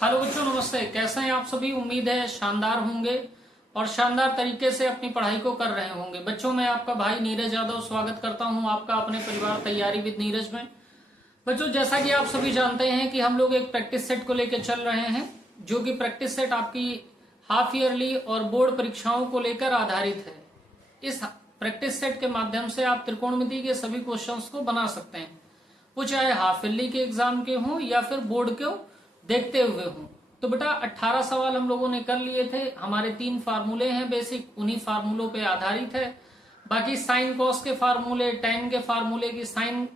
Hello बच्चों, नमस्ते। कैसे हैं आप सभी? उम्मीद है शानदार होंगे और शानदार तरीके से अपनी पढ़ाई को कर रहे होंगे। बच्चों, मैं आपका भाई नीरज यादव स्वागत करता हूं आपका अपने परिवार तैयारी विद नीरज में। बच्चों, जैसा कि आप सभी जानते हैं कि हम लोग एक प्रैक्टिस सेट को लेकर चल रहे हैं, जो कि प्रैक्टिस सेट आपकी हाफ ईयरली और बोर्ड परीक्षाओं को लेकर आधारित है। इस प्रैक्टिस सेट के माध्यम से आप त्रिकोणमिति के सभी क्वेश्चंस को बना सकते हैं, वो चाहे हाफ ईयरली के एग्जाम के हों या फिर बोर्ड के देखते हुए हूं। तो बेटा 18 सवाल हम लोगों ने कर लिए थे। हमारे 3 फार्मूले हैं बेसिक, उन्हीं फार्मूलों पे आधारित है। बाकी साइन कॉस के फार्मूले, टेन के फार्मूले की साइन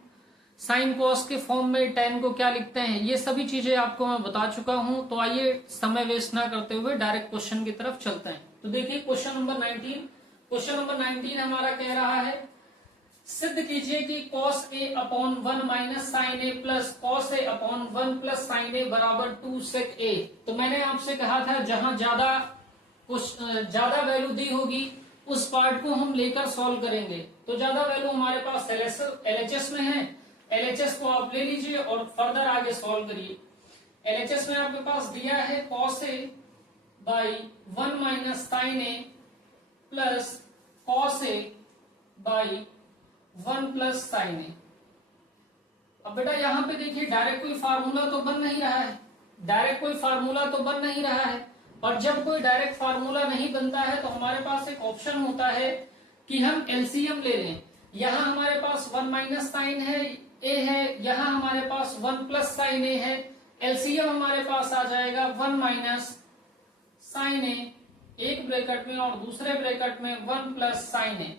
कॉस के फॉर्म में टेन को क्या लिखते हैं, ये सभी चीजें आपको मैं बता चुका हूं। तो आइए समय वेस्ट ना करते हुए डायरेक्ट क्वेश्चन की तरफ चलते हैं। तो देखिए क्वेश्चन नंबर 19 हमारा कह रहा है, सिद्ध कीजिए कि cos a upon 1 minus sine A plus cos a upon 1 plus sine A बराबर 2 sec a। तो मैंने आपसे कहा था जहां ज्यादा वैल्यू दी होगी उस पार्ट को हम लेकर सॉल्व करेंगे। तो ज्यादा वैल्यू हमारे पास LHS में है, LHS को आप ले लीजिए और फर्दर आगे सॉल्व करिए। LHS में आपके पास दिया है cos a by 1 minus sine A plus cos a by 1 plus sine A. अब बेटा यहाँ पे देखिए डायरेक्ट कोई फार्मूला तो बन नहीं रहा है, और जब कोई डायरेक्ट फार्मूला नहीं बनता है तो हमारे पास एक ऑप्शन होता है कि हम एलसीएम ले लें। यहाँ हमारे पास 1 माइनस साइन है ए है, यहाँ हमारे पास 1 प्लस साइन ए है। एलसीएम हमारे पास आ जाएगा 1 माइनस साइन ए एक ब्रैकेट में और दूसरे ब्रैकेट में 1 प्लस साइन ए।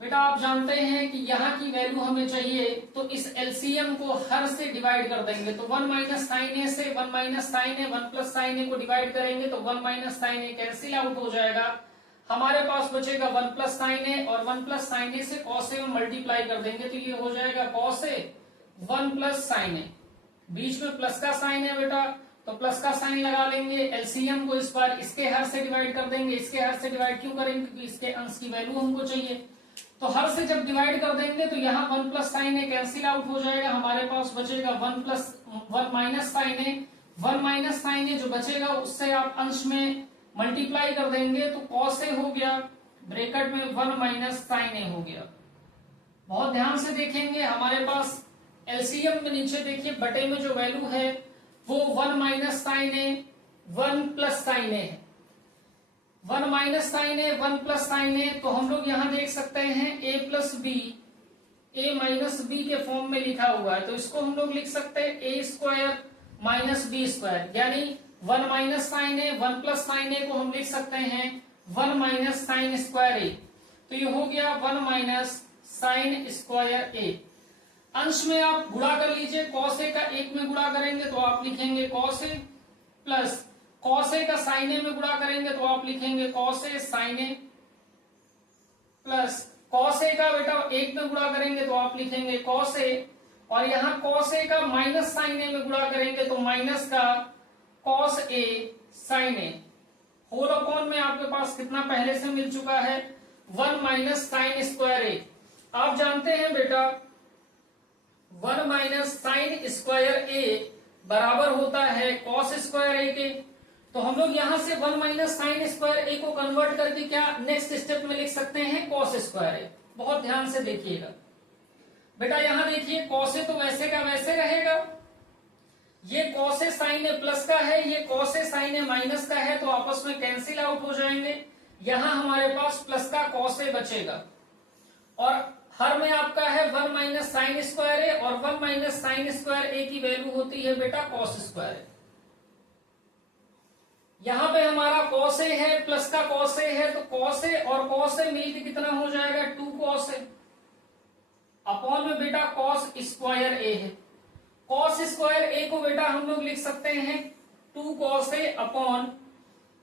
बेटा आप जानते हैं कि यहाँ की वैल्यू हमें चाहिए, तो इस एलसीएम को हर से डिवाइड कर देंगे। तो 1 माइनस साइन ए से 1 minus sine a 1 plus sine a को डिवाइड करेंगे तो 1 माइनस साइन ए कैंसिल आउट हो जाएगा। हमारे पास बचेगा 1 प्लस साइन ए, और 1 प्लस साइन ए से कॉस ए में मल्टीप्लाई कर देंगे तो ये हो जाएगा कॉस ए 1 प्लस साइन ए। बीच में प्लस का साइन है बेटा, तो प्लस का साइन लगा लेंगे। एलसीएम को इस बार इसके हर से डिवाइड कर देंगे। इसके हर से डिवाइड क्यों करेंगे? क्योंकि इसके अंश की वैल्यू हमको चाहिए। तो हर से जब डिवाइड कर देंगे तो यहाँ 1 प्लस साइन ए कैंसिल आउट हो जाएगा। हमारे पास बचेगा 1 minus sine a. 1 minus sine ए जो बचेगा उससे आप अंश में मल्टीप्लाई कर देंगे तो कॉस ए हो गया, ब्रैकेट में 1 माइनस साइन ए हो गया। बहुत ध्यान से देखेंगे, हमारे पास एलसीएम में नीचे देखिए बटे में जो वैल्यू है वो 1 minus sine a 1 plus sine a है। 1 minus sine a 1 plus sine a, तो हम लोग यहाँ देख सकते हैं a plus b a minus b के फॉर्म में लिखा हुआ है। तो इसको हम लोग लिख सकते हैं a square minus B square, यानी 1 minus sine a 1 plus sine a को हम लिख सकते हैं 1 माइनस साइन स्क्वायर ए। तो ये हो गया 1 माइनस साइन स्क्वायर ए। अंश में आप गुणा कर लीजिए, कॉस ए का 1 में गुणा करेंगे तो आप लिखेंगे कॉस ए, प्लस कॉस ए का साइन ए में गुणा करेंगे तो आप लिखेंगे cos A sine A, plus cos ए का बेटा 1 में गुणा करेंगे तो आप लिखेंगे कॉस ए, और यहाँ कॉस ए का माइनस साइन ए में गुणा करेंगे तो माइनस का cos A sine A. Whole upon में आपके पास कितना पहले से मिल चुका है 1 माइनस साइन स्क्वायर ए। आप जानते हैं बेटा 1 माइनस साइन स्क्वायर ए बराबर होता है कॉस स्क्वायर ए के। तो हम लोग यहां से 1 माइनस साइन स्क्वायर ए को कन्वर्ट करके क्या नेक्स्ट स्टेप में लिख सकते हैं कॉस स्क्वायर ए। बहुत ध्यान से देखिएगा बेटा, यहां देखिए कॉस ए तो वैसे का वैसे रहेगा, ये cos A sine A plus का है, ये cos A sine A minus का है, तो आपस में कैंसिल आउट हो जाएंगे। यहां हमारे पास प्लस का कॉस ए बचेगा, और हर में आपका है 1 माइनस साइन स्क्वायर ए, और 1 माइनस साइन स्क्वायर ए की वैल्यू होती है बेटा कॉस स्क्वायर ए। यहां पे हमारा कॉस ए है, प्लस का कॉस ए है, तो कॉस ए और कॉस ए मिलकर कितना हो जाएगा 2 कॉस ए, अपॉन में बेटा कॉस स्क्वायर ए है। कॉस स्क्वायर ए को बेटा हम लोग लिख सकते हैं 2 cos A upon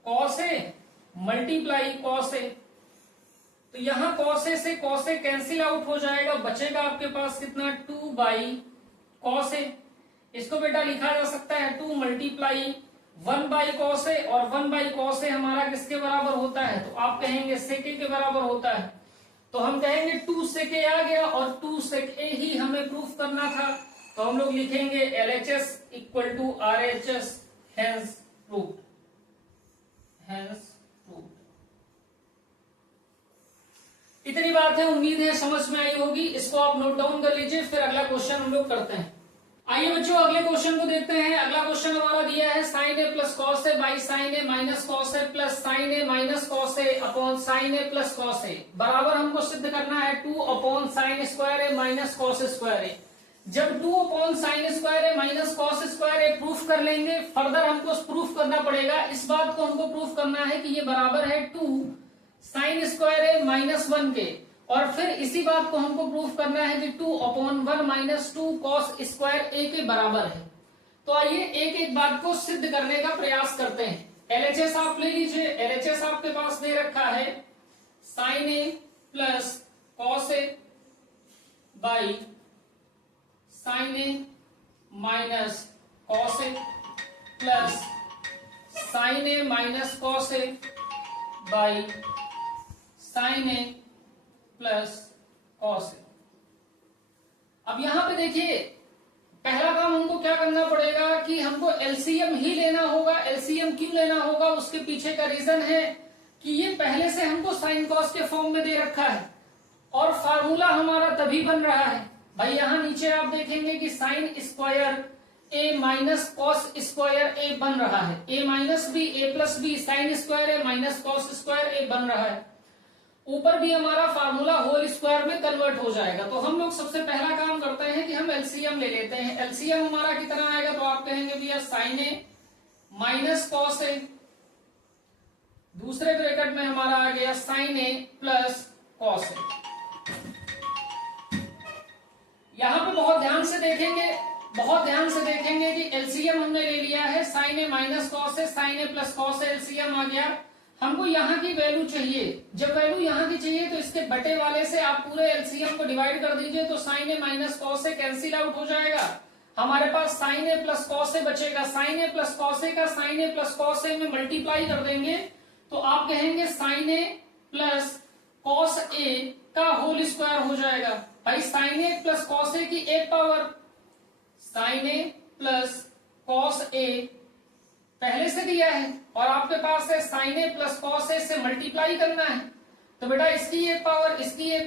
cos A multiply cos A. तो यहां कॉस ए से कॉस ए कैंसिल आउट हो जाएगा, बचेगा आपके पास कितना 2 बाई कॉस ए। इसको बेटा लिखा जा सकता है 2 मल्टीप्लाई 1 बाई कॉस ए, और 1 बाई कॉस ए हमारा किसके बराबर होता है? तो आप कहेंगे सेक ए के बराबर होता है। तो हम कहेंगे 2 सेक ए आ गया, और 2 सेक ए ही हमें प्रूफ करना था। तो हम लोग लिखेंगे LHS equal to RHS, hence proved, hence proved. इतनी बात है, उम्मीद है समझ में आई होगी। इसको आप नोट डाउन कर लीजिए, फिर अगला क्वेश्चन हम लोग करते हैं। आइए बच्चों अगले क्वेश्चन को देखते हैं। अगला क्वेश्चन हमारा दिया है sine A plus cos A by sine A minus cos A plus sine A minus cos A upon sine A plus cos A बराबर हमको सिद्ध करना है 2 upon sine square A minus cos square A. जब 2 upon sine square A minus cos square A proof कर लेंगे, further हमको proof करना पड़ेगा। इस बात को हमको प्रूफ करना है कि ये बराबर है 2 साइन स्क्वायर ए माइनस 1 के, और फिर इसी बात को हमको प्रूफ करना है कि 2 अपॉन 1 माइनस 2 कॉस स्क्वायर ए के बराबर है। तो आइए एक एक बात को सिद्ध करने का प्रयास करते हैं। LHS आप ले लीजिए। LHS आपके पास दे रखा है sine A plus cos A by sine A minus cos A plus sine A minus cos A by sine A plus cos A. अब यहां पे देखिए, पहला काम हमको क्या करना पड़ेगा कि हमको एलसीएम ही लेना होगा। एलसीएम क्यों लेना होगा, उसके पीछे का रीजन है कि ये पहले से हमको साइन कॉस के फॉर्म में दे रखा है और फार्मूला हमारा तभी बन रहा है। भाई यहां नीचे आप देखेंगे कि साइन स्क्वायर ए माइनस कॉस स्क्वायर ए बन रहा है। A minus B A plus B sign square A minus cos square ए बन रहा है। ऊपर भी हमारा फार्मूला होल स्क्वायर में कन्वर्ट हो जाएगा। तो हम लोग सबसे पहला काम करते हैं कि हम एलसीएम ले लेते हैं। एलसीएम हमारा कितना आएगा, तो आप कहेंगे भैया साइन ए माइनस कॉस ए, दूसरे ब्रैकेट में हमारा आ गया साइन ए प्लस कॉस ए। यहां पे बहुत ध्यान से देखेंगे कि एलसीएम हमने ले लिया है sine A minus cos A, sine A plus cos A LCM आ गया। हमको यहाँ की वैल्यू चाहिए। जब वैल्यू यहाँ की चाहिए तो इसके बटे वाले से आप पूरे एलसीएम को डिवाइड कर दीजिए, तो sign A minus cos A cancel out हो जाएगा। हमारे पास साइन ए प्लस कॉस ए बचेगा। साइन ए प्लस कॉस ए का साइन ए प्लस कॉस ए में मल्टीप्लाई कर देंगे तो आप कहेंगे साइन ए प्लस कॉस ए का होल स्क्वायर हो जाएगा। भाई साइन ए प्लस कॉस ए की एक power, sign A plus cos ए पहले से दिया है और आपके पास है साइन ए प्लस कॉस ए से मल्टीप्लाई करना है, तो बेटा इसकी एक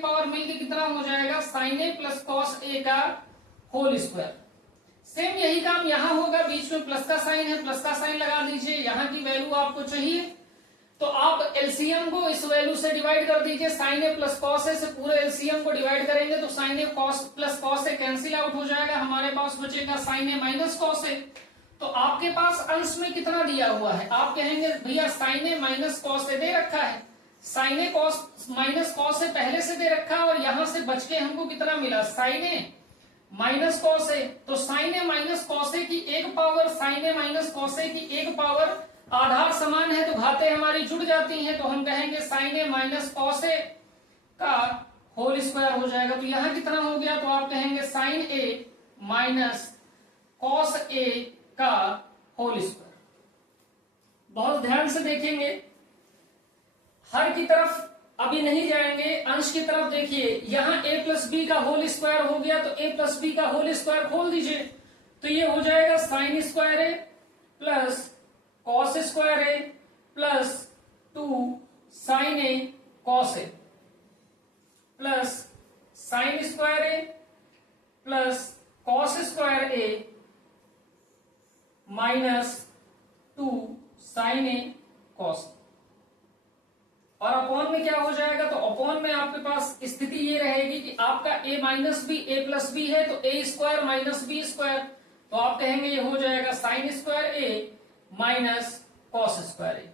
पावर मिलके कितना हो जाएगा, साइन ए प्लस कॉस ए का होल स्क्वायर। सेम यही काम यहां होगा। बीच में प्लस का साइन है, प्लस का साइन लगा दीजिए। यहाँ की वैल्यू आपको चाहिए तो आप एलसीएम को इस वैल्यू से डिवाइड कर दीजिए। साइन ए प्लस कॉस ए से पूरे एलसीएम को डिवाइड करेंगे तो sign A cos plus cos A cancel out हो जाएगा। हमारे पास बचेगा sign A minus cos A. तो आपके पास अंश में कितना दिया हुआ है, आप कहेंगे भैया साइन ए माइनस कॉस ए दे रखा है, sine A cos minus cos ए पहले से दे रखा है और यहां से बच के हमको कितना मिला, sign A minus cos A. तो साइन ए माइनस कॉस ए की एक power, sign A minus cos ए की एक पावर, आधार समान है तो घातें हमारी जुड़ जाती हैं, तो हम कहेंगे साइन ए माइनस कॉस ए का होल स्क्वायर हो जाएगा। तो यहां कितना हो गया, तो आप कहेंगे साइन ए माइनस कॉस ए का होल स्क्वायर। बहुत ध्यान से देखेंगे, हर की तरफ अभी नहीं जाएंगे, अंश की तरफ देखिए। यहां a प्लस बी का होल स्क्वायर हो गया तो a प्लस बी का होल स्क्वायर खोल दीजिए तो ये हो जाएगा sine square A plus cos square A plus 2 sine A cos A plus sign square A plus cos square A minus 2 sine A cos. और अपॉन में क्या हो जाएगा, तो अपॉन में आपके पास स्थिति ये रहेगी कि आपका a minus b a plus b है तो a square minus B square, तो आप कहेंगे ये हो जाएगा sine square A minus cos square a.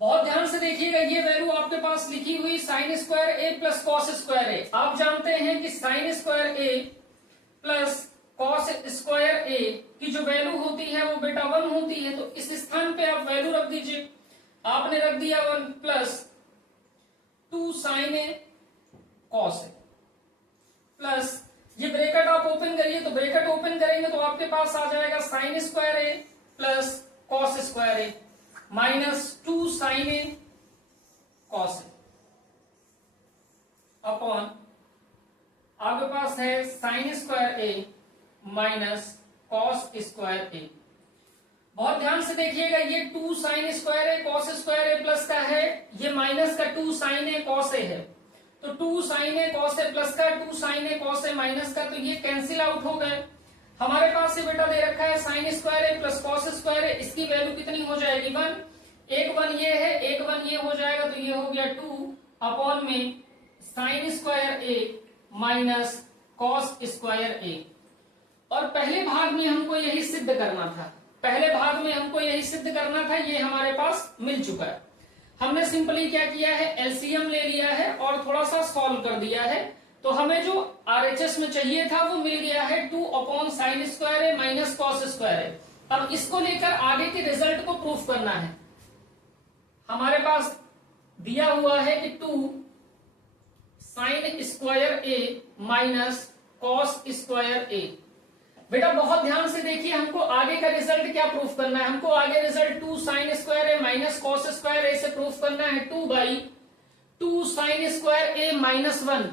बहुत ध्यान से देखिएगा, ये वैल्यू आपके पास लिखी हुई sign square A plus cos square ए। आप जानते हैं कि sign square A plus cos square ए की जो वैल्यू होती है वो बेटा 1 होती है, तो इस स्थान पे आप वैल्यू रख दीजिए। आपने रख दिया 1 plus 2 sine A cos A plus ये ब्रैकेट आप ओपन करिए, तो ब्रैकेट ओपन करेंगे तो आपके पास आ जाएगा sine square A plus cos square A minus 2 sine A cos A upon आपके पास है sign square A minus cos square a. बहुत ध्यान से देखिएगा, ये 2 sign square A cos square A plus का है, ये माइनस का 2 साइन ए कॉस ए है, तो 2 sine A cos A plus का 2 sine A cos A minus का, तो ये कैंसिल आउट हो गए। हमारे पास ये बेटा दे रखा है sign square A plus cos square ए, इसकी वैल्यू कितनी हो जाएगी 1, एक 1 ये है, एक 1 ये हो जाएगा, तो ये हो गया 2 अपॉन में साइन स्क्वायर ए माइनस कॉस स्क्वायर ए। और पहले भाग में हमको यही सिद्ध करना था, पहले भाग में हमको यही सिद्ध करना था, ये हमारे पास मिल चुका है। हमने सिंपली क्या किया है, एलसीएम ले लिया है और थोड़ा सा सॉल्व कर दिया है, तो हमें जो आरएचएस में चाहिए था वो मिल गया है 2 अपॉन साइन स्क्वायर ए माइनस कॉस स्क्वायर ए। अब इसको लेकर आगे के रिजल्ट को प्रूफ करना है। हमारे पास दिया हुआ है कि 2 साइन स्क्वायर ए माइनस कॉस स्क्वायर ए। बेटा बहुत ध्यान से देखिए, हमको आगे का रिजल्ट क्या प्रूफ करना है, हमको आगे रिजल्ट 2 साइन स्क्वायर ए माइनस कॉस स्क्वायर ए से प्रूफ करना है 2/2 साइन स्क्वायर ए माइनस 1।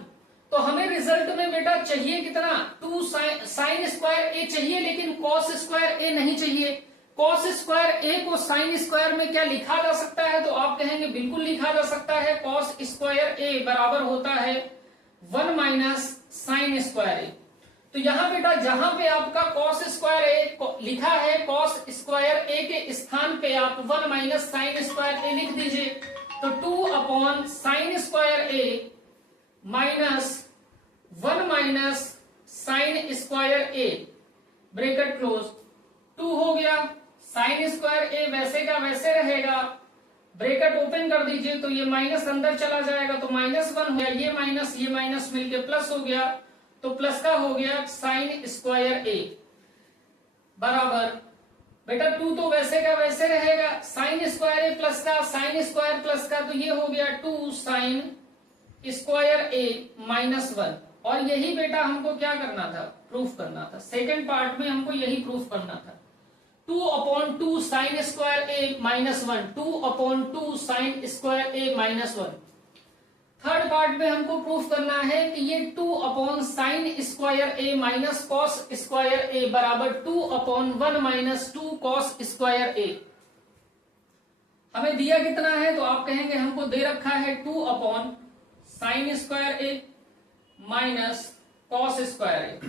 तो हमें रिजल्ट में बेटा चाहिए कितना, 2 साइन स्क्वायर ए चाहिए, लेकिन कॉस स्क्वायर ए नहीं चाहिए। कॉस स्क्वायर ए को साइन स्क्वायर में क्या लिखा जा सकता है, तो आप कहेंगे बिल्कुल लिखा जा सकता है। कॉस स्क्वायर ए बराबर होता है 1 माइनस साइन स्क्वायर ए। तो यहां बेटा जहां पे आपका कॉस स्क्वायर ए लिखा है, कॉस स्क्वायर ए के स्थान पे आप 1 माइनस साइन स्क्वायर ए लिख दीजिए, तो 2 अपॉन साइन स्क्वायर ए माइनस 1 माइनस साइन स्क्वायर ए, ब्रैकेट क्लोज, 2 हो गया, साइन स्क्वायर ए वैसे का वैसे रहेगा, ब्रैकेट ओपन कर दीजिए, तो ये माइनस अंदर चला जाएगा, तो -1 हो गया, ये माइनस मिलके प्लस हो गया, तो प्लस का हो गया साइन स्क्वायर ए बराबर, बेटा 2 तो वैसे का वैसे रहेगा, साइन स्क्वायर ए प्लस का साइन स्क्वायर प्लस का, तो ये हो गया 2 साइन स्क्वायर ए माइनस 1। और यही बेटा हमको क्या करना था, प्रूफ करना था। सेकेंड पार्ट में हमको यही प्रूफ करना था, 2/2 साइन स्क्वायर ए माइनस 1, 2/2 साइन स्क्वायर ए माइनस 1। थर्ड पार्ट में हमको प्रूफ करना है कि ये 2 अपॉन साइन स्क्वायर ए माइनस कॉस स्क्वायर ए बराबर 2/1 माइनस 2 कॉस स्क्वायर ए। हमें दिया कितना है, तो आप कहेंगे हमको दे रखा है 2 अपॉन साइन स्क्वायर ए माइनस कॉस स्क्वायर ए।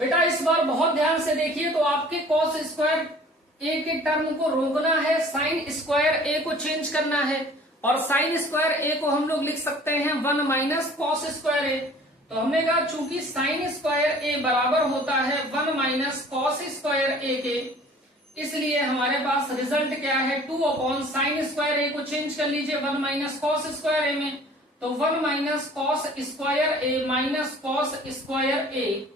बेटा इस बार बहुत ध्यान से देखिए, तो आपके कॉस स्क्वायर ए के टर्म को रोकना है, साइन स्क्वायर ए को चेंज करना है, और साइन स्क्वायर ए को हम लोग लिख सकते हैं 1 माइनस कॉस स्क्वायर ए। तो हमने कहा चूंकि साइन स्क्वायर ए बराबर होता है 1 माइनस कॉस स्क्वायर ए के, इसलिए हमारे पास रिजल्ट क्या है, 2 अपॉन साइन स्क्वायर ए को चेंज कर लीजिए 1 माइनस कॉस स्क्वायर ए में, तो 1 माइनस कॉस स्क्वायर ए माइनस कॉस स्क्वायर ए,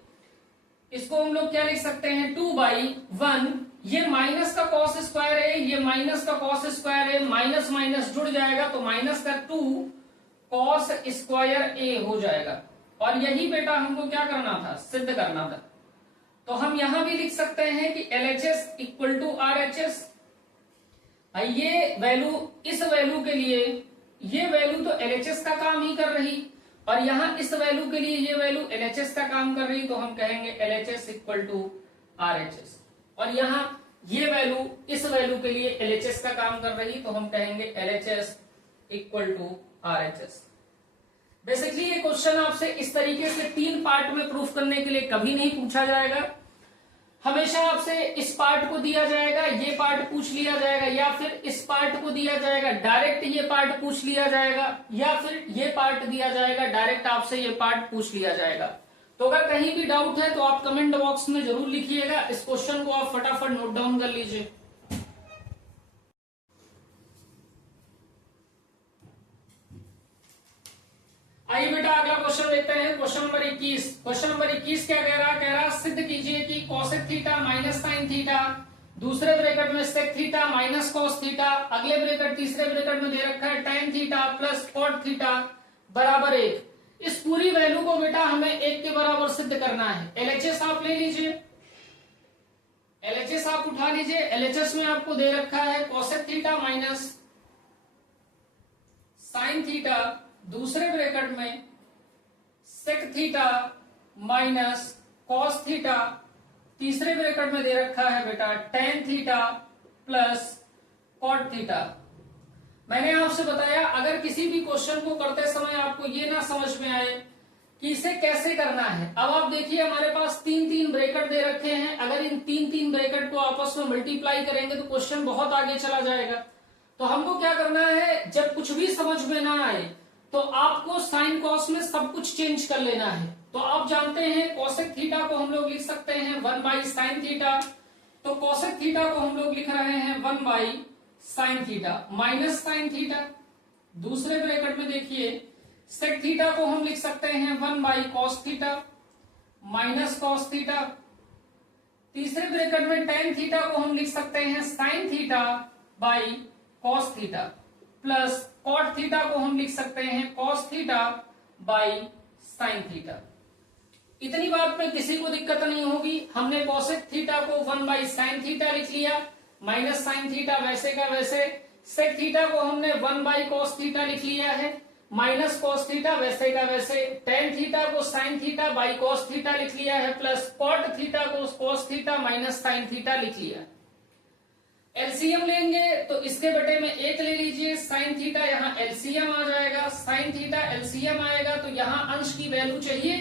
इसको हम लोग क्या लिख सकते हैं 2/1, ये माइनस का कॉस स्क्वायर है, ये माइनस का कॉस स्क्वायर है, माइनस माइनस जुड़ जाएगा, तो माइनस का 2 कॉस स्क्वायर ए हो जाएगा। और यही बेटा हमको क्या करना था, सिद्ध करना था। तो हम यहां भी लिख सकते हैं कि LHS इक्वल टू RHS। ये वैल्यू, इस वैल्यू के लिए ये वैल्यू तो LHS का काम ही कर रही, और यहां इस वैल्यू के लिए ये वैल्यू LHS का काम कर रही, तो हम कहेंगे LHS इक्वल टू RHS। और यहां ये वैल्यू इस वैल्यू के लिए LHS का काम कर रही, तो हम कहेंगे LHS equal to RHS। Basically ये क्वेश्चन आपसे इस तरीके से 3 पार्ट में प्रूफ करने के लिए कभी नहीं पूछा जाएगा। हमेशा आपसे इस पार्ट को दिया जाएगा, ये पार्ट पूछ लिया जाएगा, या फिर इस पार्ट को दिया जाएगा डायरेक्ट ये पार्ट पूछ लिया जाएगा, या फिर ये पार्ट दिया जाएगा डायरेक्ट आपसे ये पार्ट पूछ लिया जाएगा। तो अगर कहीं भी डाउट है तो आप कमेंट बॉक्स में जरूर लिखिएगा, इस क्वेश्चन को आप फटाफट नोट डाउन कर लीजिए। आइए बेटा अगला क्वेश्चन देखते हैं, क्वेश्चन नंबर 21। क्वेश्चन नंबर 21 क्या कह रहा, सिद्ध कीजिए कि cosec theta minus sine theta, दूसरे ब्रैकेट में sec theta minus cos theta, अगले ब्रैकेट तीसरे ब्रैकेट में दे रखा है tan theta plus cot theta बराबर 1। इस पूरी वैल्यू को बेटा हमें 1 के बराबर सिद्ध करना है। LHS आप ले लीजिए, LHS आप उठा लीजिए। LHS में आपको दे रखा है cosec theta minus sine theta, दूसरे ब्रैकेट में sec theta minus cos theta तीसरे ब्रैकेट में दे रखा है बेटा tan theta plus cot theta. मैंने आपसे बताया अगर किसी भी क्वेश्चन को करते समय आपको ये ना समझ में आए कि इसे कैसे करना है। अब आप देखिए हमारे पास तीन तीन ब्रैकेट दे रखे हैं, अगर इन तीन तीन ब्रैकेट को आपस में मल्टीप्लाई करेंगे तो क्वेश्चन बहुत आगे चला जाएगा। तो हमको क्या करना है, जब कुछ भी समझ में ना आए तो आपको साइन कॉस में सब कुछ चेंज कर लेना है। तो आप जानते हैं कोसेक थीटा को हम लोग लिख सकते हैं 1/sin थीटा, तो कोसेक थीटा को हम लोग लिख रहे हैं 1/sin theta minus sine theta. दूसरे ब्रैकेट में देखिए सेक थीटा को हम लिख सकते हैं 1/cos theta minus cos theta. तीसरे ब्रैकेट में tan थीटा को हम लिख सकते हैं sin theta by cos theta plus cot theta को हम लिख सकते हैं cos theta by sin theta. इतनी बात में किसी को दिक्कत नहीं होगी। हमने कोसेक थीटा को 1/sin थीटा लिख लिया माइनस साइन थीटा वैसे का वैसे। सेक थीटा को हमने 1/cos थीटा लिख लिया है माइनस cos थीटा वैसे का वैसे। tan थीटा को sin theta by cos theta लिख लिया है प्लस cot थीटा को cos theta minus sin theta लिख लिया। एलसीएम लेंगे तो इसके बटे में एक ले लीजिए, साइन थीटा यहाँ एलसीएम आ जाएगा, साइन थीटा एलसीएम आएगा तो यहाँ अंश की वैल्यू चाहिए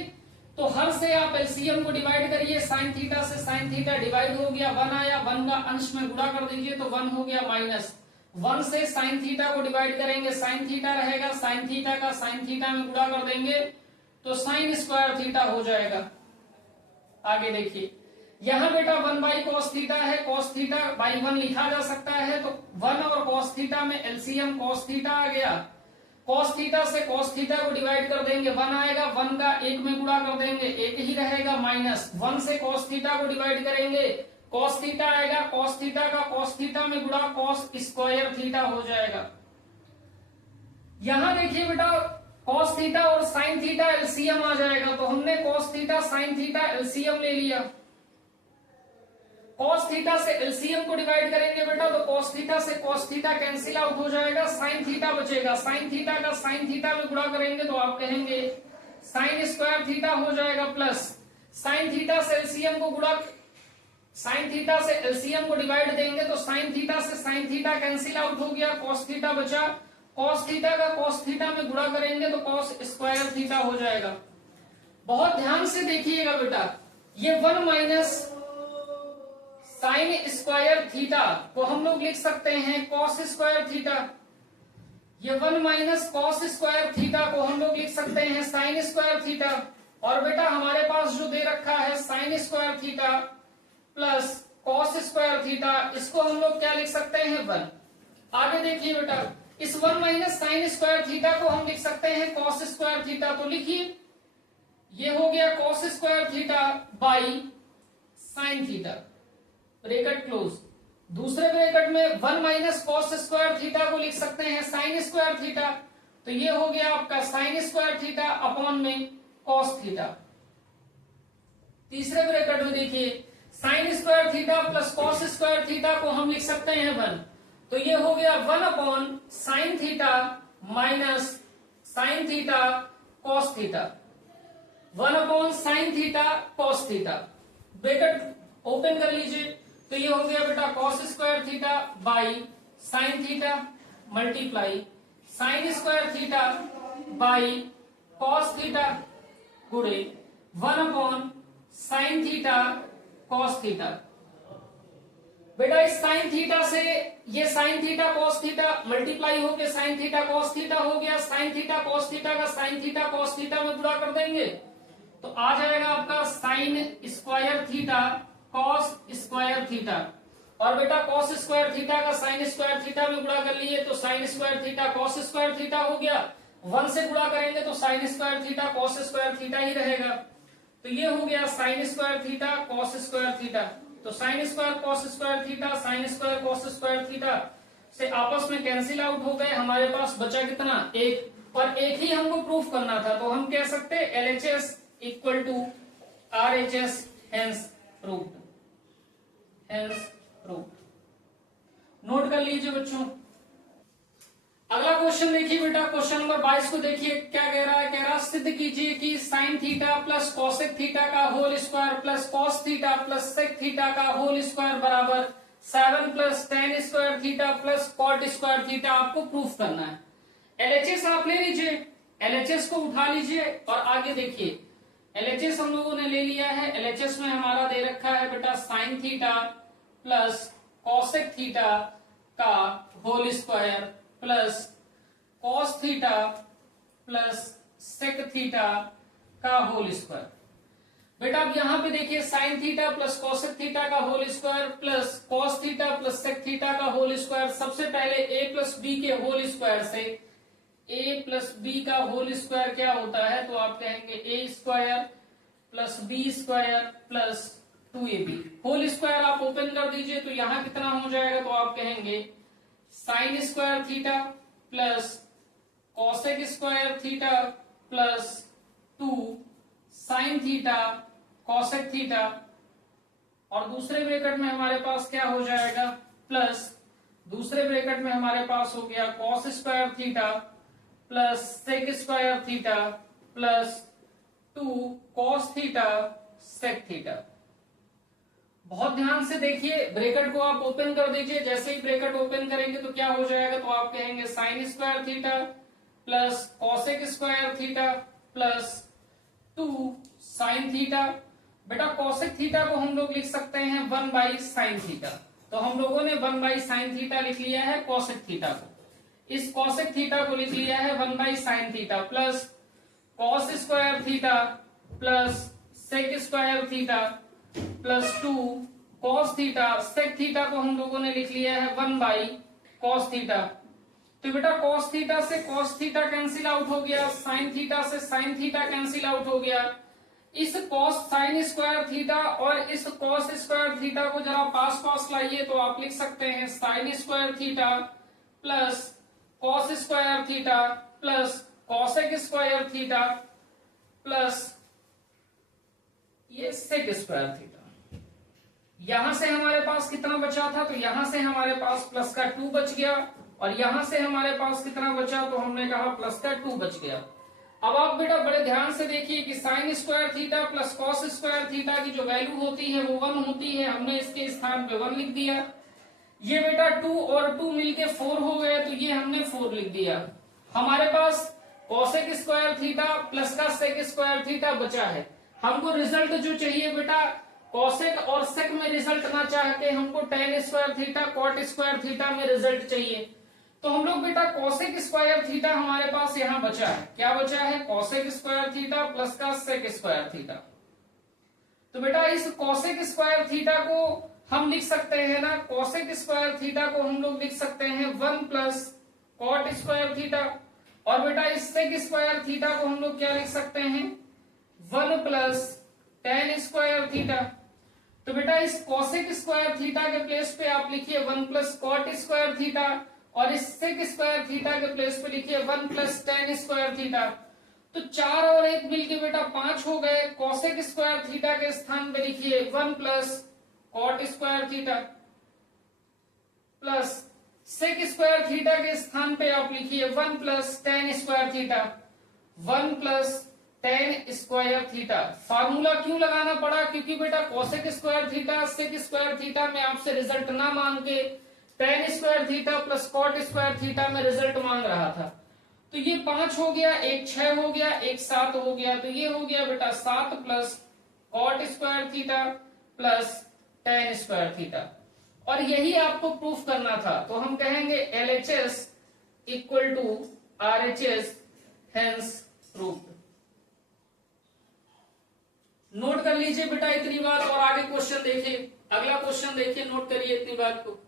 तो हर से आप एलसीएम को डिवाइड करिए। साइन थीटा से साइन थीटा डिवाइड हो गया, 1 आया, 1 का अंश में गुणा कर दीजिए तो 1 हो गया माइनस 1 से साइन थीटा को डिवाइड करेंगे, साइन थीटा रहेगा, साइन थीटा का साइन थीटा में गुणा कर देंगे तो साइन स्क्वायर थीटा हो जाएगा। आगे देखिए यहाँ बेटा 1/cos थीटा है, cos थीटा बाई 1 लिखा जा सकता है तो 1 और cos थीटा में एलसीएम cos थीटा आ गया। cos थीटा से cos थीटा को डिवाइड कर देंगे, 1 आएगा, 1 का 1 में गुणा कर देंगे, 1 ही रहेगा माइनस 1 से cos थीटा को डिवाइड करेंगे, cos थीटा आएगा, cos थीटा का cos थीटा में गुणा cos स्क्वायर थीटा हो जाएगा। यहां देखिए बेटा cos थीटा और sin थीटा एलसीएम आ जाएगा तो हमने cos theta sin theta LCM ले लिया। cos थीटा से एलसीएम को डिवाइड करेंगे बेटा तो cos थीटा से cos थीटा कैंसिल आउट हो जाएगा, sin थीटा बचेगा, sin थीटा का sin थीटा में गुणा करेंगे तो आप कहेंगे sin स्क्वायर थीटा हो जाएगा प्लस sin थीटा से एलसीएम को गुणा, sin थीटा से एलसीएम को डिवाइड देंगे तो sin थीटा से sin थीटा कैंसिल आउट हो गया, cos थीटा बचा, cos थीटा का cos थीटा में गुणा करेंगे तो cos स्क्वायर थीटा हो जाएगा। बहुत ध्यान से देखिएगा बेटा, ये 1 माइनस साइन स्क्वायर थीटा को हम लोग लिख सकते हैं cos स्क्वायर थीटा, ये 1 माइनस cos स्क्वायर थीटा को हम लोग लिख सकते हैं साइन स्क्वायर थीटा, और बेटा हमारे पास जो दे रखा है sign square theta plus cos square theta, इसको हम लोग क्या लिख सकते हैं 1। आगे देखिए बेटा इस 1 माइनस साइन स्क्वायर थीटा को हम लिख सकते हैं cos स्क्वायर थीटा, तो लिखिए ये हो गया cos square theta by sine theta, bracket close. दूसरे ब्रैकेट में 1 माइनस cos स्क्वायर थीटा को लिख सकते हैं साइन स्क्वायर थीटा, तो ये हो गया आपका साइन स्क्वायर थीटा अपॉन में cos थीटा। तीसरे ब्रैकेट में देखिए sign square theta plus cos square theta को हम लिख सकते हैं 1, तो ये हो गया 1 upon sine theta minus sine theta cos theta, 1 upon sine theta cos theta, bracket open कर लीजिए तो ये हो गया बेटा cos square theta by sine theta multiply sign square theta by cos theta गुणे 1 upon sine theta cos theta. बेटा इस साइन थीटा से ये sign theta cos theta multiply होके साइन थीटा cos थीटा हो गया, साइन थीटा cos थीटा का sign theta cos theta में गुणा कर देंगे तो आ जाएगा आपका sine square theta cos square theta, और बेटा cos स्क्वायर थीटा का साइन स्क्वायर थीटा में गुणा कर लिए तो sine square theta cos square theta हो गया, 1 से गुणा करेंगे तो sine square theta cos square theta ही रहेगा, तो ये हो गया sine square theta cos square theta, तो sine square cos square theta sign square cos square theta से आपस में कैंसिल आउट हो गए, हमारे पास बचा कितना 1, पर एक ही हमको प्रूफ करना था तो हम कह सकते LHS equal to RHS, hence proved, hence proved. Note कर लीजिए बच्चों। अगला क्वेश्चन देखिए बेटा, क्वेश्चन नंबर 22 को देखिए क्या कह रहा है। कह रहा है सिद्ध कीजिए कि sine theta plus cosec theta का whole square plus cos theta plus sec theta का होल स्क्वायर बराबर 7 plus tan square theta plus cot square theta आपको प्रूफ करना है। एलएचएस आप ले लीजिए, एलएचएस को उठा लीजिए और आगे देखिए। एलएचएस हम लोगों ने ले लिया है। एलएचएस में हमारा दे रखा है बेटा sine theta plus cosec theta का whole square plus cos theta plus sec theta का होल स्क्वायर। बेटा अब यहां पे देखिए sine theta plus cosec theta का whole square plus cos theta plus sec theta का होल स्क्वायर। सबसे पहले ए प्लस बी के होल स्क्वायर से ए प्लस बी का होल स्क्वायर क्या होता है, तो आप कहेंगे A square plus B square plus 2ab whole square. आप ओपन कर दीजिए तो यहां कितना हो जाएगा, तो आप कहेंगे sign square theta plus cosec square theta plus 2 sine theta cosec theta, और दूसरे ब्रैकेट में हमारे पास क्या हो जाएगा प्लस दूसरे ब्रैकेट में हमारे पास हो गया cos square theta plus sec square theta plus 2 cos theta sec theta. बहुत ध्यान से देखिए, ब्रैकेट को आप ओपन कर दीजिए। जैसे ही ब्रैकेट ओपन करेंगे तो क्या हो जाएगा, तो आप कहेंगे sign square theta plus cosec square theta plus 2 sine theta. बेटा कॉसेक थीटा को हम लोग लिख सकते हैं 1 बाई साइन थीटा, तो हम लोगों ने 1 बाई साइन थीटा लिख लिया है कॉसेक थीटा को। इस कॉसेक थीटा को लिख लिया है 1 by sine theta plus cos square theta plus sec square theta plus 2 cos theta. Sec theta को हम लोगों ने लिख लिया है 1 बाई कॉस थीटा। तो बेटा कॉस थीटा से कॉस थीटा कैंसिल आउट हो गया, साइन थीटा से साइन थीटा कैंसिल आउट हो गया। इस कॉस साइन स्क्वायर थीटा और इस कॉस स्क्वायर थीटा को जरा पास पास लाइए तो आप लिख सकते हैं sign square theta plus cos square theta plus cosec square theta plus ये सेक स्क्वायर थीटा। यहां से हमारे पास कितना बचा था, तो यहां से हमारे पास प्लस का 2 बच गया, और यहां से हमारे पास कितना बचा, तो हमने कहा प्लस का 2 बच गया। अब आप बेटा बड़े ध्यान से देखिए कि sign square theta plus cos square theta की जो वैल्यू होती है वो 1 होती है। हमने इसके स्थान पे 1 लिख दिया। ये बेटा 2 और 2 मिलके 4 हो गए, तो ये हमने 4 लिख दिया। हमारे पास कॉसेक स्क्वायर थीटा प्लस का सेक स्क्वायर थीटा बचा है। हमको रिजल्ट जो चाहिए बेटा कॉसेक और सेक में रिजल्ट ना चाह के हमको tan square theta cot square theta में रिजल्ट चाहिए। तो हम लोग बेटा कॉसेक स्क्वायर थीटा हमारे पास यहाँ बचा है। क्या बचा है, कॉसेक स्क्वायर थीटा प्लस का सेक स्क्वायर थीटा। तो बेटा इस कॉसेक स्क्वायर थीटा को हम लिख सकते हैं ना, कॉसेक स्क्वायर थीटा को हम लोग लिख सकते हैं 1 प्लस कॉट स्क्वायर थीटा, और बेटा इस सेक स्क्वायर थीटा को हम लोग क्या लिख सकते हैं 1 प्लस टेन स्क्वायर थीटा। तो बेटा इस कॉसेक स्क्वायर थीटा के प्लेस पे आप लिखिए 1 प्लस कॉट स्क्वायर थीटा, और इस सेक स्क्वायर थीटा के प्लेस पे लिखिए 1 प्लस टेन स्क्वायर थीटा। तो 4 और 1 मिलके बेटा 5 हो गए। कॉसेक स्क्वायर थीटा के स्थान पे लिखिए 1 plus cot square theta plus sec square theta के स्थान पे आप लिखिए 1 plus tan square theta. 1 plus tan square theta. Formula क्यों लगाना पड़ा, क्योंकि बेटा cosec square theta sec square theta में आपसे रिजल्ट ना मांग के tan square theta plus cot square theta में रिजल्ट मांग रहा था। तो ये 5 हो गया, एक 6 हो गया, एक 7 हो गया, तो ये हो गया बेटा 7 plus cot square theta plus tan square theta. और यही आपको प्रूफ करना था। तो हम कहेंगे LHS equal to RHS, hence proof. Note कर लीजिए बेटा इतनी बात, और आगे क्वेश्चन देखिए। अगला क्वेश्चन देखिए, नोट करिए इतनी बात को।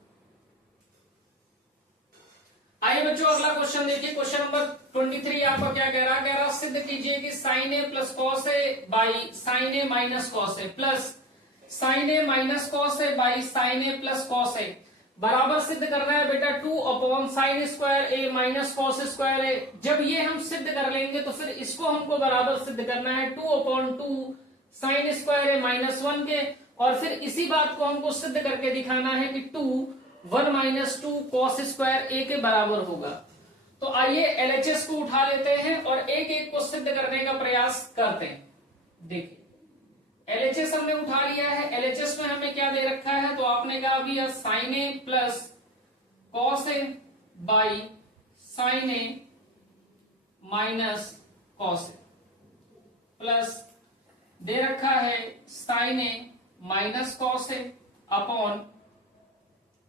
आइए बच्चों अगला क्वेश्चन देखिए। क्वेश्चन नंबर 23 आपका क्या कह रहा है, कह रहा सिद्ध कीजिए कि sine A plus cos A by sine A minus cos A plus sine A minus cos A by sine A plus cos A बराबर सिद्ध करना है बेटा 2 upon sine square A minus cos square A. जब ये हम सिद्ध कर लेंगे तो फिर इसको हमको बराबर सिद्ध करना है 2 अपॉन 2 साइन स्क्वायर ए माइनस 1 के, और फिर इसी बात को हमको सिद्ध करके दिखाना है कि 2 1 माइनस 2 कॉस स्क्वायर ए के बराबर होगा। तो आइए एलएचएस को उठा लेते हैं और एक एक को सिद्ध करने का प्रयास करते हैं। देखिए एलएचएस हमने उठा लिया है। एलएचएस में हमें क्या दे रखा है, तो आपने कहा अभी sine A plus cos A by sine A minus cos A plus दे रखा है sine A minus cos A upon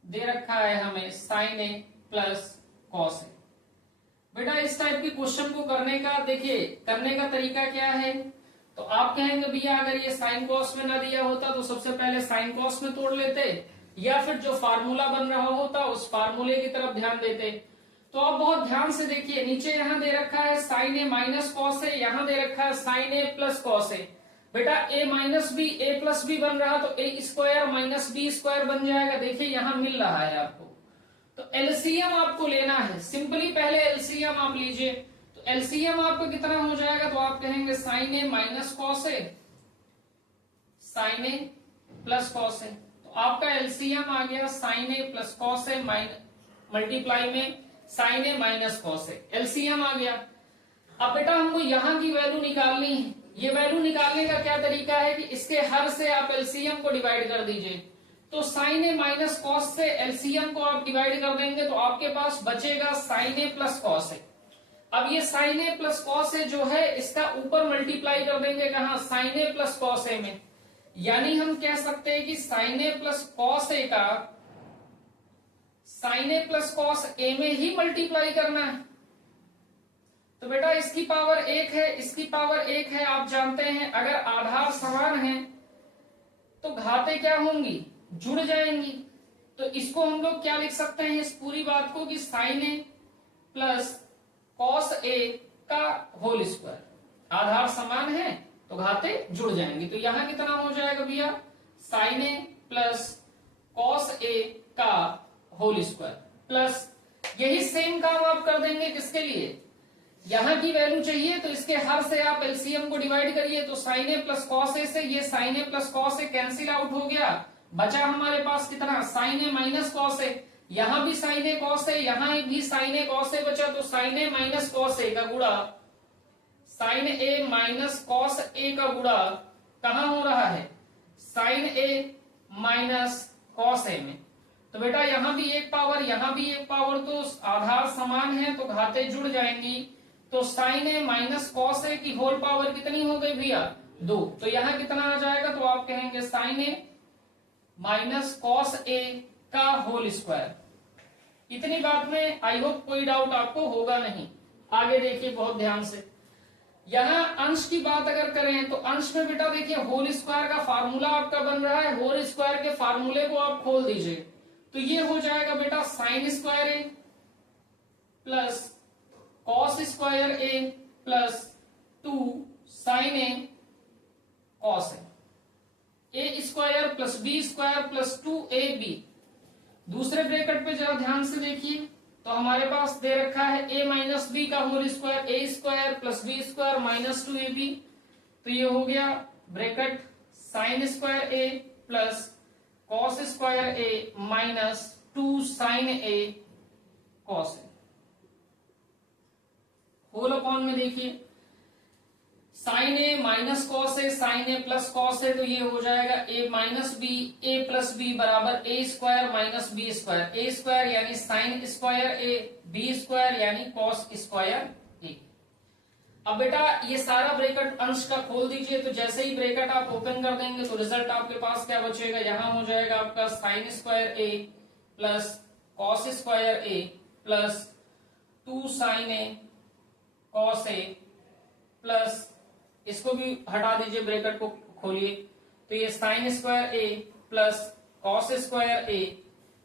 दे रखा है हमें sine A plus cos A. बेटा इस टाइप के क्वेश्चन को करने का देखिए करने का तरीका क्या है, तो आप कहेंगे भैया अगर ये साइन कॉस में ना दिया होता तो सबसे पहले साइन कॉस में तोड़ लेते, या फिर जो फार्मूला बन रहा होता उस फार्मूले की तरफ ध्यान देते। तो आप बहुत ध्यान से देखिए, नीचे यहां दे रखा है साइन ए माइनस कॉस ए, यहां दे रखा है sine A plus cos A. बेटा ए minus B A plus B बन रहा तो ए स्क्वायर माइनस बी स्क्वायर बन जाएगा। देखिए यहां मिल रहा है आपको, तो एलसीएम आपको लेना है। सिंपली पहले एलसीएम आप लीजिए, तो एलसीएम आपको कितना हो जाएगा, तो आप कहेंगे sign A minus cos A sine A plus cos A. तो आपका एलसीएम आ गया sign A plus cos A multiply में sign A minus cos A, LCM आ गया। अब बेटा हमको यहां की वैल्यू निकालनी है। ये वैल्यू निकालने का क्या तरीका है कि इसके हर से आप एलसीएम को डिवाइड कर दीजिए। तो साइन ए माइनस कॉस से एलसीएम को आप डिवाइड कर देंगे तो आपके पास बचेगा sign A plus cos A. अब ये साइन ए प्लस कॉस ए जो है इसका ऊपर मल्टीप्लाई कर देंगे कहा, साइन ए प्लस कॉस ए में। यानी हम कह सकते हैं कि साइन ए प्लस कॉस ए का साइन ए प्लस कॉस ए में ही मल्टीप्लाई करना है। तो बेटा इसकी पावर 1 है, इसकी पावर 1 है। आप जानते हैं अगर आधार समान है तो घातें क्या होंगी, जुड़ जाएंगी। तो इसको हम लोग क्या लिख सकते हैं इस पूरी बात को कि साइन ए प्लस कॉस ए का होल स्क्वायर। आधार समान है तो घातें जुड़ जाएंगी। तो यहां कितना हो जाएगा भैया, साइन ए प्लस कॉस ए का होल स्क्वायर प्लस यही सेम काम आप कर देंगे किसके लिए, यहां की वैल्यू चाहिए तो इसके हर से आप एलसीएम को डिवाइड करिए। तो साइन ए प्लस कॉस ए से ये sign A plus cos A cancel out हो गया, बचा हमारे पास कितना साइन ए माइनस कॉस ए। यहां भी साइन ए कॉस ए, यहां भी साइन ए कॉस ए बचा, तो साइन ए माइनस कॉस ए का गुणा साइन ए माइनस कॉस ए का गुणा कहां हो रहा है, साइन ए माइनस कॉस ए में। तो बेटा यहां भी एक पावर यहां भी एक पावर, तो आधार समान है तो घातें जुड़ जाएंगी। तो साइन ए माइनस कॉस ए की होल पावर कितनी हो गई भैया, 2। तो यहां कितना आ जाएगा, तो आप कहेंगे साइन ए माइनस कॉस ए का होल स्क्वायर। इतनी बात में आई होप कोई डाउट आपको होगा नहीं। आगे देखिए बहुत ध्यान से, यहां अंश की बात अगर करें तो अंश में बेटा देखिए होल स्क्वायर का फार्मूला आपका बन रहा है। होल स्क्वायर के फार्मूले को आप खोल दीजिए तो ये हो जाएगा बेटा sine square A plus cos square A plus 2 sine A cos A square plus B square plus 2ab। दूसरे ब्रैकेट पे जरा ध्यान से देखिए, तो हमारे पास दे रखा है ए माइनस बी का whole square, A square plus B square minus 2ab। तो ये हो गया bracket sine square A plus cos square A minus 2 sine A cos A. Whole upon में देखिए sine A minus cos A sine A plus cos A, तो ये हो जाएगा A minus B A plus B बराबर A square minus B square. A square यानी sine square ए, B square यानी cos square ए। अब बेटा ये सारा ब्रैकेट अंश का खोल दीजिए, तो जैसे ही ब्रैकेट आप ओपन कर देंगे तो रिजल्ट आपके पास क्या बचेगा, यहां हो जाएगा आपका sine square A plus cos square A plus 2 sine A cos A plus इसको भी हटा दीजिए, ब्रैकेट को खोलिए, तो ये sign square A plus cos square A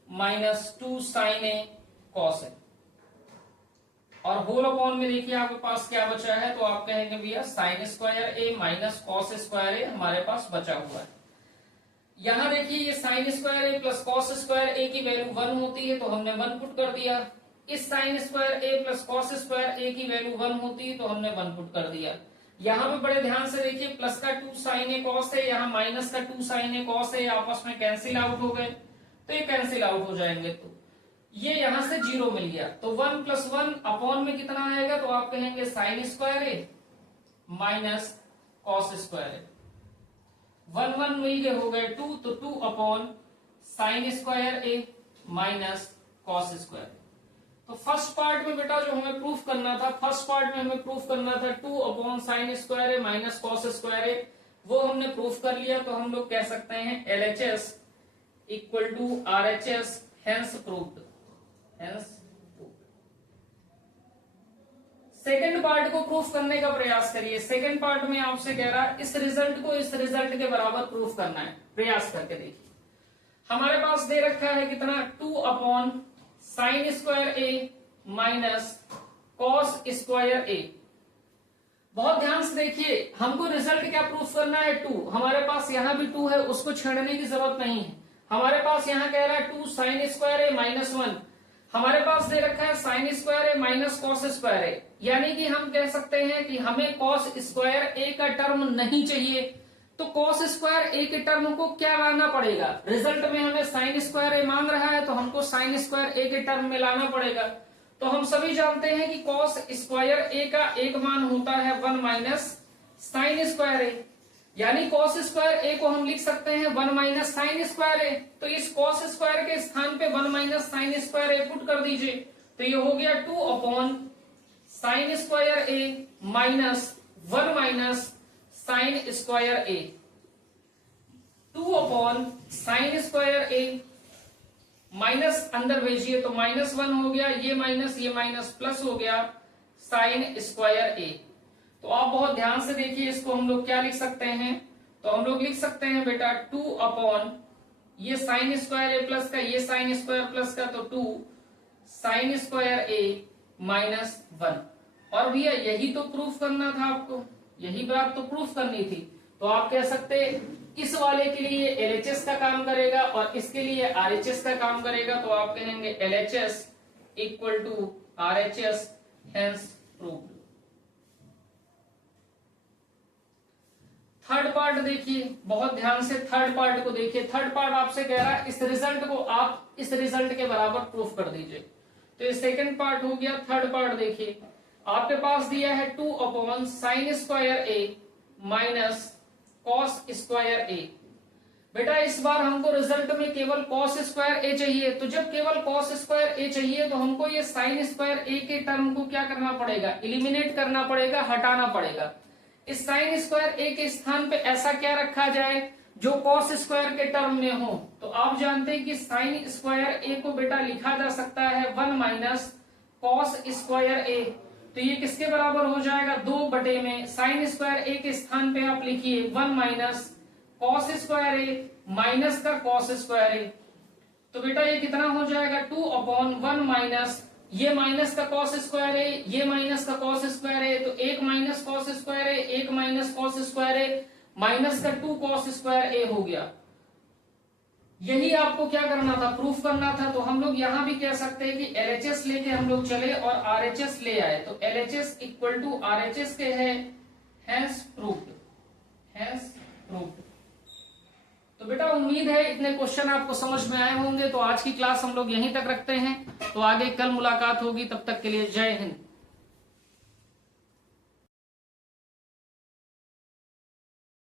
minus 2 sine A cos ए। और होल अपॉन में देखिए आपके पास क्या बचा है, तो आप कहेंगे भैया साइन स्क्वायर ए माइनस कॉस स्क्वायर ए हमारे पास बचा हुआ है। यहां देखिए ये sign square A plus cos square ए की वैल्यू 1 होती है तो हमने 1 पुट कर दिया। इस sign square A plus cos square ए की वैल्यू 1 होती है तो हमने 1 पुट कर दिया। यहां पे बड़े ध्यान से देखिए प्लस का 2 साइन ए कॉस है, यहाँ माइनस का 2 साइन ए कॉस है, आपस में कैंसिल आउट हो गए, तो ये कैंसिल आउट हो जाएंगे। ये यहां से 0 मिल गया, तो 1 + 1 अपॉन में कितना आएगा, तो आप कहेंगे साइन स्क्वायर ए माइनस कॉस स्क्वायर ए। 1 1 मिल गए, हो गए 2, तो 2 अपॉन साइन स्क्वायर ए माइनस कॉस स्क्वायर। तो फर्स्ट पार्ट में बेटा जो हमें प्रूफ करना था, फर्स्ट पार्ट में हमें प्रूफ करना था 2 अपॉन साइन स्क्वायर ए माइनस कॉस स्क्वायर ए, वो हमने प्रूफ कर लिया। तो हम लोग कह सकते हैं LHS equal to RHS, hence proved, hence. Second part को प्रूफ करने का प्रयास करिए। सेकेंड पार्ट में आपसे कह रहा है इस रिजल्ट को इस रिजल्ट के बराबर प्रूफ करना है, प्रयास करके देखिए। हमारे पास दे रखा है कितना, 2 upon sine square A minus cos square a. बहुत ध्यान से देखिए, हमको रिजल्ट क्या प्रूफ करना है, 2। हमारे पास यहां भी 2 है, उसको छेड़ने की जरूरत नहीं है। हमारे पास यहां कह रहा है 2 साइन स्क्वायर ए माइनस 1, हमारे पास दे रखा है साइन स्क्वायर ए माइनस कॉस स्क्वायर ए, यानी कि हम कह सकते हैं कि हमें कॉस स्क्वायर ए का टर्म नहीं चाहिए। तो कॉस स्क्वायर ए के टर्म को क्या लाना पड़ेगा, रिजल्ट में हमें साइन स्क्वायर ए मांग रहा है, तो हमको साइन स्क्वायर ए के टर्म में लाना पड़ेगा। तो हम सभी जानते हैं कि कॉस स्क्वायर ए का एक मान होता है 1 माइनस साइन स्क्वायर ए, यानी कॉस स्क्वायर ए को हम लिख सकते हैं 1 माइनस साइन स्क्वायर ए। तो इस कॉस स्क्वायर के स्थान पे 1 माइनस साइन स्क्वायर ए पुट कर दीजिए, तो ये हो गया 2 अपॉन साइन स्क्वायर ए माइनस 1 माइनस साइन स्क्वायर ए। 2 अपॉन साइन स्क्वायर ए माइनस अंदर भेजिए तो -1 हो गया, ये माइनस प्लस हो गया साइन स्क्वायर ए। तो आप बहुत ध्यान से देखिए, इसको हम लोग क्या लिख सकते हैं, तो हम लोग लिख सकते हैं बेटा 2 अपॉन ये साइन स्क्वायर ए प्लस का, ये साइन स्क्वायर प्लस का, तो 2 साइन स्क्वायर ए माइनस 1। और भैया यही तो प्रूफ करना था आपको, यही बात तो प्रूफ करनी थी। तो आप कह सकते इस वाले के लिए LHS का काम करेगा और इसके लिए RHS का काम करेगा, तो आप कहेंगे LHS equal to RHS, hence proved. Third part देखिए, बहुत ध्यान से थर्ड पार्ट को देखिए। थर्ड पार्ट आपसे कह रहा है इस रिजल्ट को आप इस रिजल्ट के बराबर प्रूफ कर दीजिए। तो ये सेकंड पार्ट हो गया। थर्ड पार्ट देखिए, आपके पास दिया है 2 अपॉन साइन स्क्वायर ए माइनस कॉस स्क्वायर ए। बेटा इस बार हमको रिजल्ट में केवल कॉस स्क्वायर ए चाहिए, तो जब केवल कॉस स्क्वायर ए चाहिए तो हमको ये साइन स्क्वायर ए के टर्म को क्या करना पड़ेगा, इलिमिनेट करना पड़ेगा, हटाना पड़ेगा। इस साइन स्क्वायर ए के स्थान पे ऐसा क्या रखा जाए जो कॉस स्क्वायर के टर्म में हो। तो आप जानते हैं कि साइन स्क्वायर ए को बेटा लिखा जा सकता है 1 माइनस कॉस स्क्वायर ए। तो ये किसके बराबर हो जाएगा, 2 बटे में साइन स्क्वायर ए के स्थान पे आप लिखिए 1 माइनस कॉस स्क्वायर ए माइनस का कॉस स्क्वायर ए। तो बेटा ये कितना हो जाएगा, 2 अपॉन 1 माइनस ये माइनस का कॉस स्क्वायर ए, ये माइनस का कॉस स्क्वायर ए, तो 1 माइनस कॉस स्क्वायर ए, 1 माइनस कॉस स्क्वायर ए माइनस का 2 कॉस स्क्वायर ए हो गया। यही आपको क्या करना था, प्रूफ करना था। तो हम लोग यहां भी कह सकते हैं कि LHS लेके हम लोग चले और RHS ले आए, तो LHS इक्वल टू RHS के है, हेंस प्रूव्ड, हेंस प्रूव्ड। तो बेटा उम्मीद है इतने क्वेश्चन आपको समझ में आए होंगे। तो आज की क्लास हम लोग यहीं तक रखते हैं, तो आगे कल मुलाकात होगी, तब तक के लिए जय हिंद।